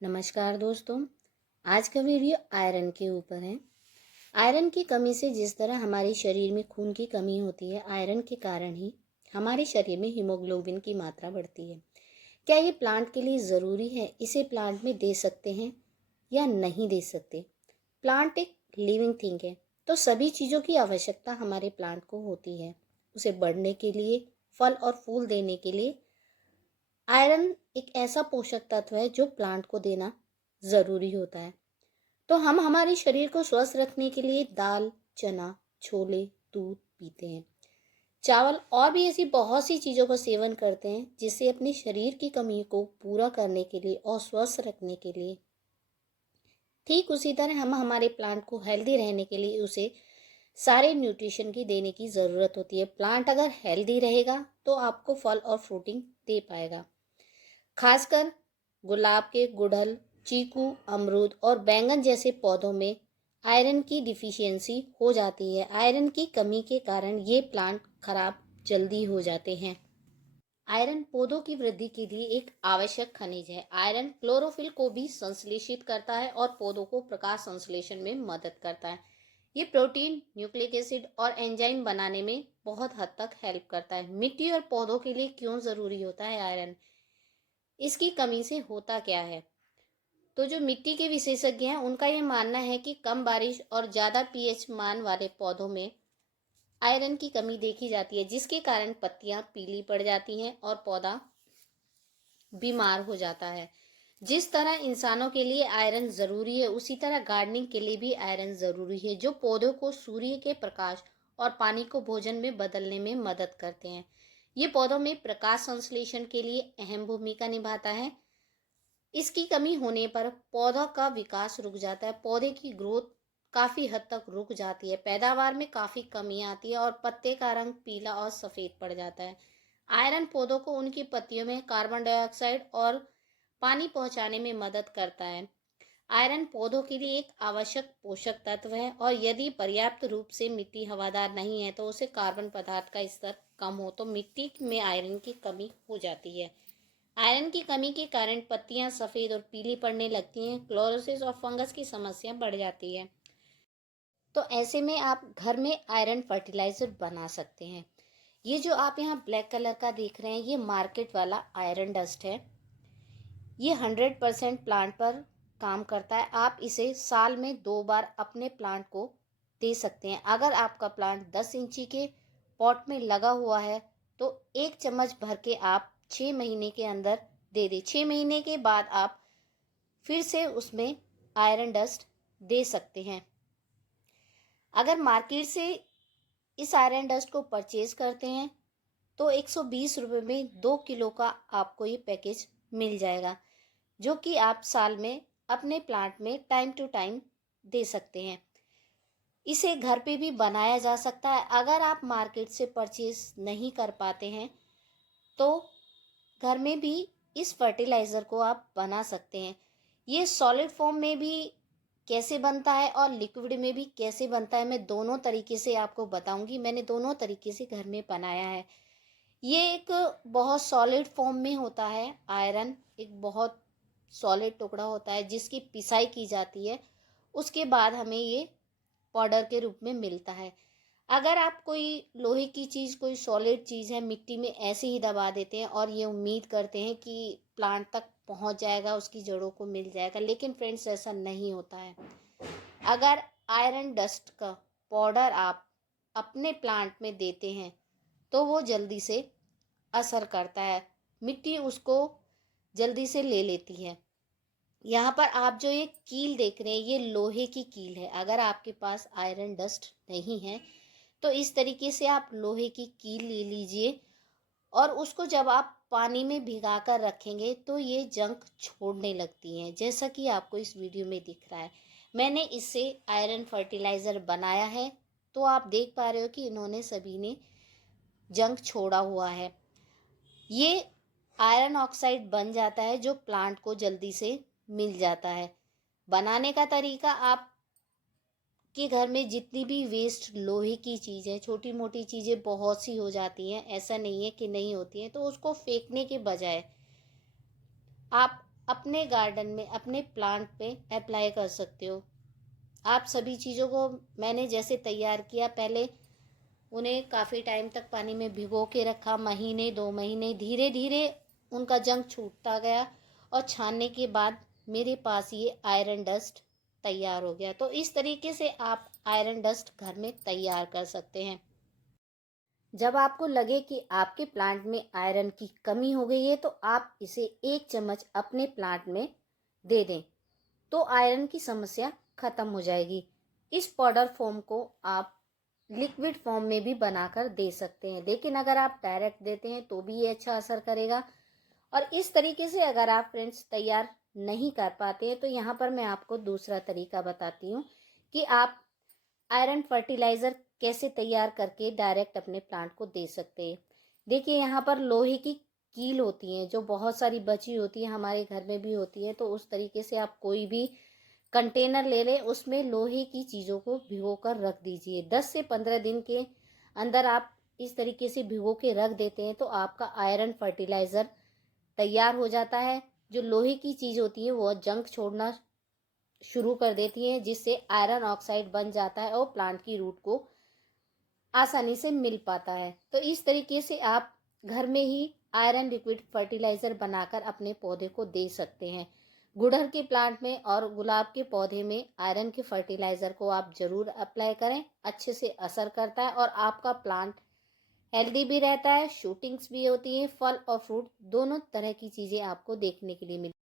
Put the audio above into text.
नमस्कार दोस्तों। आज का वीडियो आयरन के ऊपर है। आयरन की कमी से जिस तरह हमारे शरीर में खून की कमी होती है, आयरन के कारण ही हमारे शरीर में हीमोग्लोबिन की मात्रा बढ़ती है। क्या ये प्लांट के लिए ज़रूरी है? इसे प्लांट में दे सकते हैं या नहीं दे सकते? प्लांट एक लिविंग थिंग है, तो सभी चीज़ों की आवश्यकता हमारे प्लांट को होती है। उसे बढ़ने के लिए, फल और फूल देने के लिए आयरन एक ऐसा पोषक तत्व है जो प्लांट को देना ज़रूरी होता है। तो हम हमारे शरीर को स्वस्थ रखने के लिए दाल, चना, छोले, दूध पीते हैं, चावल और भी ऐसी बहुत सी चीज़ों का सेवन करते हैं जिससे अपने शरीर की कमी को पूरा करने के लिए और स्वस्थ रखने के लिए। ठीक उसी तरह हम हमारे प्लांट को हेल्दी रहने के लिए उसे सारे न्यूट्रिशन की देने की ज़रूरत होती है। प्लांट अगर हेल्दी रहेगा तो आपको फल और फ्रूटिंग दे पाएगा। खासकर गुलाब के गुड़हल, चीकू, अमरूद और बैंगन जैसे पौधों में आयरन की डिफिशियंसी हो जाती है। आयरन की कमी के कारण ये प्लांट खराब जल्दी हो जाते हैं। आयरन पौधों की वृद्धि के लिए एक आवश्यक खनिज है। आयरन क्लोरोफिल को भी संश्लेषित करता है और पौधों को प्रकाश संश्लेषण में मदद करता है। ये प्रोटीन, न्यूक्लिक एसिड और एंजाइम बनाने में बहुत हद तक हेल्प करता है। मिट्टी और पौधों के लिए क्यों ज़रूरी होता है आयरन? इसकी कमी से होता क्या है? तो जो मिट्टी के विशेषज्ञ हैं उनका यह मानना है कि कम बारिश और ज़्यादा पीएच मान वाले पौधों में आयरन की कमी देखी जाती है, जिसके कारण पत्तियां पीली पड़ जाती हैं और पौधा बीमार हो जाता है। जिस तरह इंसानों के लिए आयरन ज़रूरी है, उसी तरह गार्डनिंग के लिए भी आयरन ज़रूरी है, जो पौधों को सूर्य के प्रकाश और पानी को भोजन में बदलने में मदद करते हैं। ये पौधों में प्रकाश संश्लेषण के लिए अहम भूमिका निभाता है। इसकी कमी होने पर पौधा का विकास रुक जाता है, पौधे की ग्रोथ काफ़ी हद तक रुक जाती है, पैदावार में काफ़ी कमी आती है और पत्ते का रंग पीला और सफ़ेद पड़ जाता है। आयरन पौधों को उनकी पत्तियों में कार्बन डाइऑक्साइड और पानी पहुंचाने में मदद करता है। आयरन पौधों के लिए एक आवश्यक पोषक तत्व है और यदि पर्याप्त रूप से मिट्टी हवादार नहीं है तो उसे कार्बन पदार्थ का स्तर कम हो तो मिट्टी में आयरन की कमी हो जाती है। आयरन की कमी के कारण पत्तियां सफ़ेद और पीली पड़ने लगती हैं, क्लोरोसिस और फंगस की समस्या बढ़ जाती है। तो ऐसे में आप घर में आयरन फर्टिलाइज़र बना सकते हैं। ये जो आप यहाँ ब्लैक कलर का देख रहे हैं, ये मार्केट वाला आयरन डस्ट है। ये 100% प्लांट पर काम करता है। आप इसे साल में 2 बार अपने प्लांट को दे सकते हैं। अगर आपका प्लांट 10 इंची के पॉट में लगा हुआ है तो 1 चम्मच भर के आप 6 महीने के अंदर दे दें। 6 महीने के बाद आप फिर से उसमें आयरन डस्ट दे सकते हैं। अगर मार्केट से इस आयरन डस्ट को परचेज करते हैं तो 120 रुपये में 2 किलो का आपको ये पैकेज मिल जाएगा, जो कि आप साल में अपने प्लांट में टाइम टू टाइम दे सकते हैं। इसे घर पे भी बनाया जा सकता है। अगर आप मार्केट से परचेज नहीं कर पाते हैं तो घर में भी इस फर्टिलाइज़र को आप बना सकते हैं। ये सॉलिड फॉर्म में भी कैसे बनता है और लिक्विड में भी कैसे बनता है, मैं दोनों तरीके से आपको बताऊंगी। मैंने दोनों तरीके से घर में बनाया है। ये एक बहुत सॉलिड फॉर्म में होता है। आयरन एक बहुत सॉलिड टुकड़ा होता है जिसकी पिसाई की जाती है, उसके बाद हमें ये पाउडर के रूप में मिलता है। अगर आप कोई लोहे की चीज़, कोई सॉलिड चीज़ है, मिट्टी में ऐसे ही दबा देते हैं और ये उम्मीद करते हैं कि प्लांट तक पहुंच जाएगा, उसकी जड़ों को मिल जाएगा, लेकिन फ्रेंड्स ऐसा नहीं होता है। अगर आयरन डस्ट का पाउडर आप अपने प्लांट में देते हैं तो वो जल्दी से असर करता है, मिट्टी उसको जल्दी से ले लेती है। यहाँ पर आप जो ये कील देख रहे हैं, ये लोहे की कील है। अगर आपके पास आयरन डस्ट नहीं है तो इस तरीके से आप लोहे की कील ले लीजिए और उसको जब आप पानी में भिगा कर रखेंगे तो ये जंग छोड़ने लगती हैं, जैसा कि आपको इस वीडियो में दिख रहा है। मैंने इससे आयरन फर्टिलाइज़र बनाया है तो आप देख पा रहे हो कि इन्होंने सभी ने जंग छोड़ा हुआ है। ये आयरन ऑक्साइड बन जाता है जो प्लांट को जल्दी से मिल जाता है। बनाने का तरीका, आप के घर में जितनी भी वेस्ट लोहे की चीज़ें, छोटी मोटी चीज़ें बहुत सी हो जाती हैं, ऐसा नहीं है कि नहीं होती हैं, तो उसको फेंकने के बजाय आप अपने गार्डन में, अपने प्लांट पे अप्लाई कर सकते हो। आप सभी चीज़ों को मैंने जैसे तैयार किया, पहले उन्हें काफ़ी टाइम तक पानी में भिगो के रखा, महीने 2 महीने, धीरे धीरे उनका जंग छूटता गया और छानने के बाद मेरे पास ये आयरन डस्ट तैयार हो गया। तो इस तरीके से आप आयरन डस्ट घर में तैयार कर सकते हैं। जब आपको लगे कि आपके प्लांट में आयरन की कमी हो गई है तो आप इसे 1 चम्मच अपने प्लांट में दे दें, तो आयरन की समस्या खत्म हो जाएगी। इस पाउडर फॉर्म को आप लिक्विड फॉर्म में भी बनाकर दे सकते हैं, लेकिन अगर आप डायरेक्ट देते हैं तो भी ये अच्छा असर करेगा। और इस तरीके से अगर आप फ्रेंड्स तैयार नहीं कर पाते हैं तो यहाँ पर मैं आपको दूसरा तरीका बताती हूँ कि आप आयरन फर्टिलाइज़र कैसे तैयार करके डायरेक्ट अपने प्लांट को दे सकते हैं। देखिए, यहाँ पर लोहे की कील होती हैं जो बहुत सारी बची होती है, हमारे घर में भी होती है। तो उस तरीके से आप कोई भी कंटेनर ले लें, उसमें लोहे की चीज़ों को भिगो कर रख दीजिए। 10 से 15 दिन के अंदर आप इस तरीके से भिगो के रख देते हैं तो आपका आयरन फर्टिलाइज़र तैयार हो जाता है। जो लोहे की चीज़ होती है वो जंग छोड़ना शुरू कर देती है, जिससे आयरन ऑक्साइड बन जाता है और प्लांट की रूट को आसानी से मिल पाता है। तो इस तरीके से आप घर में ही आयरन लिक्विड फर्टिलाइज़र बनाकर अपने पौधे को दे सकते हैं। गुड़हल के प्लांट में और गुलाब के पौधे में आयरन के फर्टिलाइज़र को आप ज़रूर अप्लाई करें, अच्छे से असर करता है और आपका प्लांट हेल्दी भी रहता है, शूटिंग्स भी होती हैं, फल और फ्रूट दोनों तरह की चीज़ें आपको देखने के लिए मिलती हैं।